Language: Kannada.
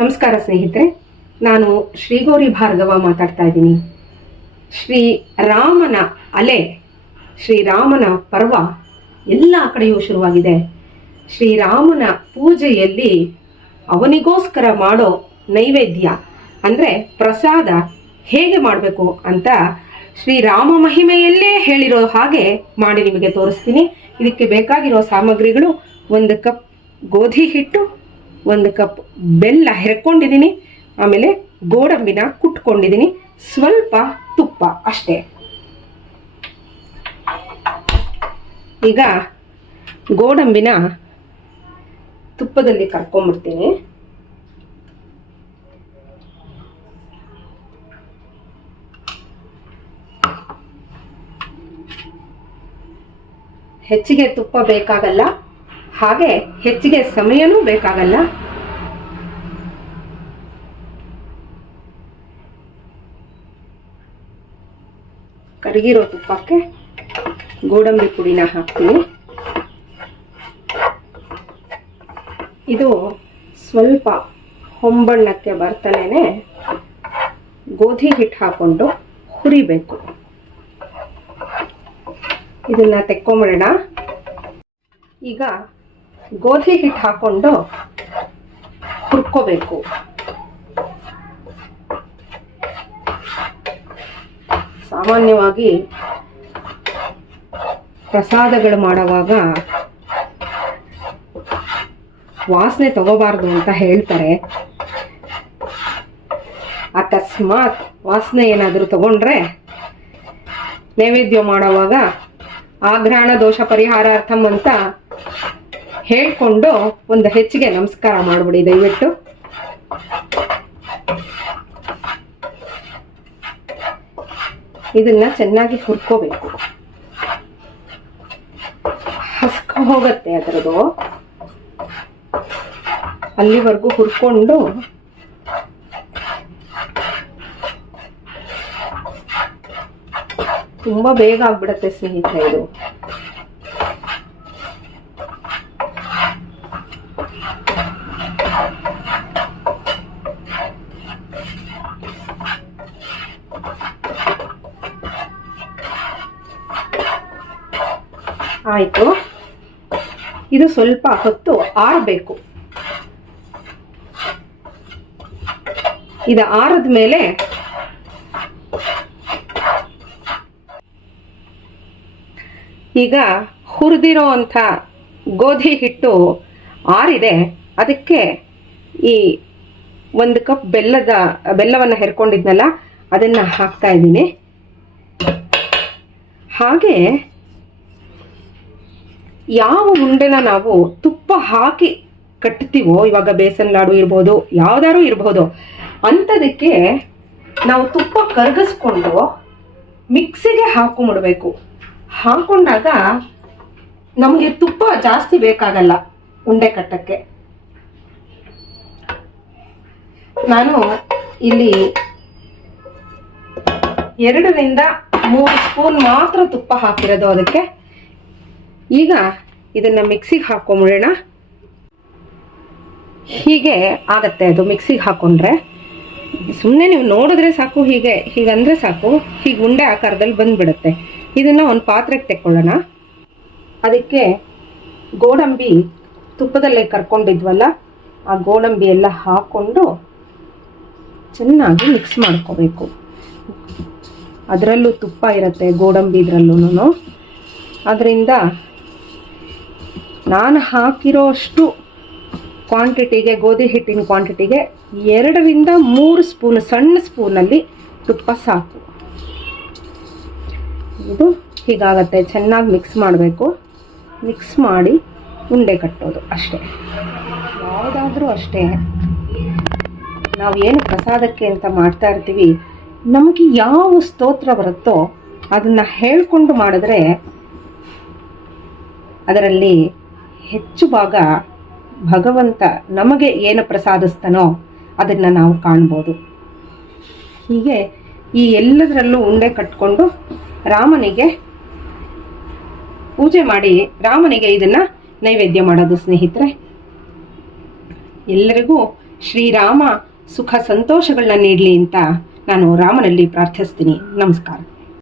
ನಮಸ್ಕಾರ ಸ್ನೇಹಿತರೆ, ನಾನು ಶ್ರೀಗೌರಿ ಭಾರ್ಗವ ಮಾತಾಡ್ತಾ ಇದ್ದೀನಿ. ಶ್ರೀರಾಮನ ಅಲೆ, ಶ್ರೀರಾಮನ ಪರ್ವ ಎಲ್ಲ ಕಡೆಯೂ ಶುರುವಾಗಿದೆ. ಶ್ರೀರಾಮನ ಪೂಜೆಯಲ್ಲಿ ಅವನಿಗೋಸ್ಕರ ಮಾಡೋ ನೈವೇದ್ಯ ಅಂದರೆ ಪ್ರಸಾದ ಹೇಗೆ ಮಾಡಬೇಕು ಅಂತ ಶ್ರೀರಾಮ ಮಹಿಮೆಯಲ್ಲೇ ಹೇಳಿರೋ ಹಾಗೆ ಮಾಡಿ ನಿಮಗೆ ತೋರಿಸ್ತೀನಿ. ಇದಕ್ಕೆ ಬೇಕಾಗಿರೋ ಸಾಮಗ್ರಿಗಳು: 1 ಕಪ್ ಗೋಧಿ ಹಿಟ್ಟು, 1 ಕಪ್ ಬೆಲ್ಲ ಹೆರ್ಕೊಂಡಿದ್ದೀನಿ, ಆಮೇಲೆ ಗೋಡಂಬಿನ ಕುಟ್ಕೊಂಡಿದ್ದೀನಿ, ಸ್ವಲ್ಪ ತುಪ್ಪ ಅಷ್ಟೇ. ಈಗ ಗೋಡಂಬಿನ ತುಪ್ಪದಲ್ಲಿ ಕರ್ಕೊಂಡ್ಬಿಡ್ತೀನಿ. ಹೆಚ್ಚಿಗೆ ತುಪ್ಪ ಬೇಕಾಗಲ್ಲ, ಹಾಗೆ ಹೆಚ್ಚಿಗೆ ಸಮಯನೂ ಬೇಕಾಗಲ್ಲ. ಕರಗಿರೋ ತುಪ್ಪಕ್ಕೆ ಗೋಡಂಬಿ ಪುಡಿನ ಹಾಕ್ತೀನಿ. ಇದು ಸ್ವಲ್ಪ ಹೊಂಬಣ್ಣಕ್ಕೆ ಬರ್ತಲೇ ಗೋಧಿ ಹಿಟ್ಟು ಹಾಕೊಂಡು ಹುರಿಬೇಕು. ಇದನ್ನ ತೆಕ್ಕೊಂಬಿಡೋಣ. ಈಗ ಗೋಧಿ ಹಿಟ್ಟು ಹಾಕೊಂಡು ಹುರ್ಕೋಬೇಕು. ಸಾಮಾನ್ಯವಾಗಿ ಪ್ರಸಾದಗಳು ಮಾಡುವಾಗ ವಾಸನೆ ತಗೋಬಾರ್ದು ಅಂತ ಹೇಳ್ತಾರೆ. ಅಕಸ್ಮಾತ್ ವಾಸನೆ ಏನಾದರೂ ತಗೊಂಡ್ರೆ ನೈವೇದ್ಯ ಮಾಡುವಾಗ ಆಘ್ರಾಣ ದೋಷ ಪರಿಹಾರಾರ್ಥಂ ಅಂತ ಹೇಳ್ಕೊಂಡು ಒಂದು ಹೆಚ್ಚಿಗೆ ನಮಸ್ಕಾರ ಮಾಡಿಬಿಡಿ ದಯವಿಟ್ಟು. ಇದನ್ನ ಚೆನ್ನಾಗಿ ಹುರ್ಕೋಬೇಕು. ಹಸ್ಕ ಹೋಗತ್ತೆ ಅದರದು, ಅಲ್ಲಿವರೆಗೂ ಹುರ್ಕೊಂಡು ತುಂಬಾ ಬೇಗ ಆಗ್ಬಿಡತ್ತೆ ಸ್ನೇಹಿತರೆ ಇದು. ಆಯ್ತು, ಇದು ಸ್ವಲ್ಪ ಹೊತ್ತು ಆರಬೇಕು. ಇದು ಆರದ ಮೇಲೆ ಈಗ ಹುರಿದಿರೋ ಅಂಥ ಗೋಧಿ ಹಿಟ್ಟು ಆರಿದೆ. ಅದಕ್ಕೆ ಈ 1 ಕಪ್ ಬೆಲ್ಲವನ್ನು ಹೆರ್ಕೊಂಡಿದ್ನಲ್ಲ ಅದನ್ನ ಹಾಕ್ತಾ ಇದ್ದೀನಿ. ಹಾಗೆ ಯಾವ ಉಂಡೆನ ನಾವು ತುಪ್ಪ ಹಾಕಿ ಕಟ್ತೀವೋ, ಇವಾಗ ಬೇಸನ್ ಲಾಡು ಇರ್ಬೋದು, ಯಾವ್ದಾರು ಇರ್ಬೋದು, ಅಂಥದಕ್ಕೆ ನಾವು ತುಪ್ಪ ಕರಗಿಸ್ಕೊಂಡು ಮಿಕ್ಸಿಗೆ ಹಾಕೊಂಡ್ಬಿಡ್ಬೇಕು. ಹಾಕೊಂಡಾಗ ನಮಗೆ ತುಪ್ಪ ಜಾಸ್ತಿ ಬೇಕಾಗಲ್ಲ ಉಂಡೆ ಕಟ್ಟಕ್ಕೆ. ನಾನು ಇಲ್ಲಿ 2 ರಿಂದ 3 ಸ್ಪೂನ್ ಮಾತ್ರ ತುಪ್ಪ ಹಾಕಿರೋದು ಅದಕ್ಕೆ. ಈಗ ಇದನ್ನ ಮಿಕ್ಸಿಗೆ ಹಾಕೊಂಡ್ಬಿಡೋಣ. ಹೀಗೆ ಆಗತ್ತೆ ಅದು ಮಿಕ್ಸಿಗೆ ಹಾಕೊಂಡ್ರೆ. ಸುಮ್ಮನೆ ನೀವು ನೋಡಿದ್ರೆ ಸಾಕು, ಹೀಗಂದ್ರೆ ಸಾಕು, ಹೀಗೆ ಉಂಡೆ ಆಕಾರದಲ್ಲಿ ಬಂದ್ಬಿಡುತ್ತೆ. ಇದನ್ನ ಒಂದು ಪಾತ್ರೆಗೆ ತೆಕ್ಕೊಳ್ಳೋಣ. ಅದಕ್ಕೆ ಗೋಡಂಬಿ ತುಪ್ಪದಲ್ಲೇ ಕರ್ಕೊಂಡಿದ್ವಲ್ಲ, ಆ ಗೋಡಂಬಿ ಎಲ್ಲ ಹಾಕೊಂಡು ಚೆನ್ನಾಗಿ ಮಿಕ್ಸ್ ಮಾಡ್ಕೋಬೇಕು. ಅದರಲ್ಲೂ ತುಪ್ಪ ಇರುತ್ತೆ ಗೋಡಂಬಿ ಇದ್ರಲ್ಲೂ. ಅದರಿಂದ ನಾನು ಹಾಕಿರೋ ಅಷ್ಟು ಕ್ವಾಂಟಿಟಿಗೆ, ಗೋಧಿ ಹಿಟ್ಟಿನ ಕ್ವಾಂಟಿಟಿಗೆ 2 ರಿಂದ 3 ಸ್ಪೂನ್ ಸಣ್ಣ ಸ್ಪೂನಲ್ಲಿ ತುಪ್ಪ ಸಾಕು. ಇದು ಹೀಗಾಗತ್ತೆ. ಚೆನ್ನಾಗಿ ಮಿಕ್ಸ್ ಮಾಡಬೇಕು. ಮಿಕ್ಸ್ ಮಾಡಿ ಉಂಡೆ ಕಟ್ಟೋದು ಅಷ್ಟೇ. ಯಾವುದಾದ್ರೂ ಅಷ್ಟೇ, ನಾವು ಏನು ಪ್ರಸಾದಕ್ಕೆ ಅಂತ ಮಾಡ್ತಾ ಇರ್ತೀವಿ, ನಮಗೆ ಯಾವ ಸ್ತೋತ್ರ ಬರುತ್ತೋ ಅದನ್ನು ಹೇಳ್ಕೊಂಡು ಮಾಡಿದ್ರೆ ಅದರಲ್ಲಿ ಹೆಚ್ಚು ಭಾಗ ಭಗವಂತ ನಮಗೆ ಏನು ಪ್ರಸಾದಿಸ್ತಾನೋ ಅದನ್ನು ನಾವು ಕಾಣ್ಬೋದು. ಹೀಗೆ ಈ ಎಲ್ಲದರಲ್ಲೂ ಉಂಡೆ ಕಟ್ಕೊಂಡು ರಾಮನಿಗೆ ಪೂಜೆ ಮಾಡಿ ರಾಮನಿಗೆ ಇದನ್ನ ನೈವೇದ್ಯ ಮಾಡೋದು ಸ್ನೇಹಿತರೆ. ಎಲ್ಲರಿಗೂ ಶ್ರೀರಾಮ ಸುಖ ಸಂತೋಷಗಳನ್ನ ನೀಡಲಿ ಅಂತ ನಾನು ರಾಮನಲ್ಲಿ ಪ್ರಾರ್ಥಿಸ್ತೀನಿ. ನಮಸ್ಕಾರ.